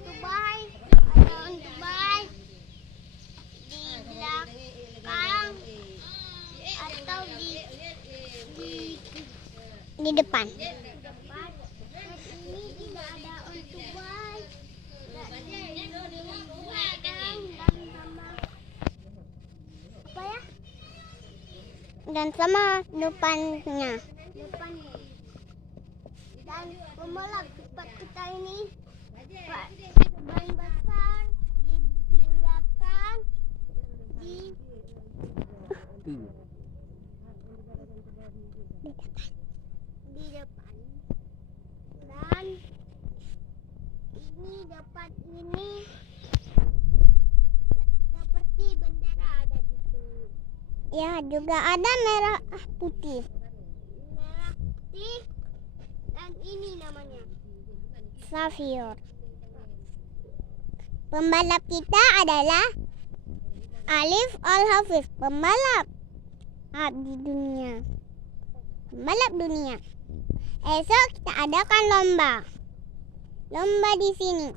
untuk bayi, ada untuk bayi di belakang atau di depan. Ini tidak ada untuk bayi. Apa ya? Dan sama depannya. Dan pembalap cepat kita ini ban besar di belakang, di depan, dan ini depan ini seperti bendera ada di sini. Ya, juga ada merah putih. Merah putih, dan ini namanya Xavier. Pembalap kita adalah Alif Al-Hafiz, pembalap di dunia. Pembalap dunia. Esok kita adakan lomba. Lomba di sini.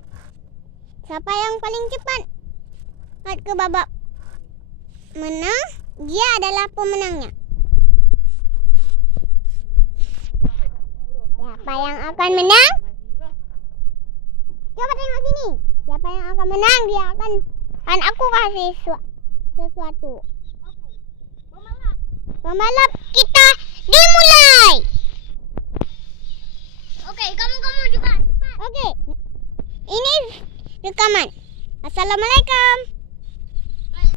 Siapa yang paling cepat ke babak menang, dia adalah pemenangnya. Siapa yang akan menang? Coba tengok sini. Siapa yang akan menang, dia akan aku kasih sesuatu. Pembalap kita dimulai. Oke, kamu juga. Oke. Ini rekaman. Assalamualaikum.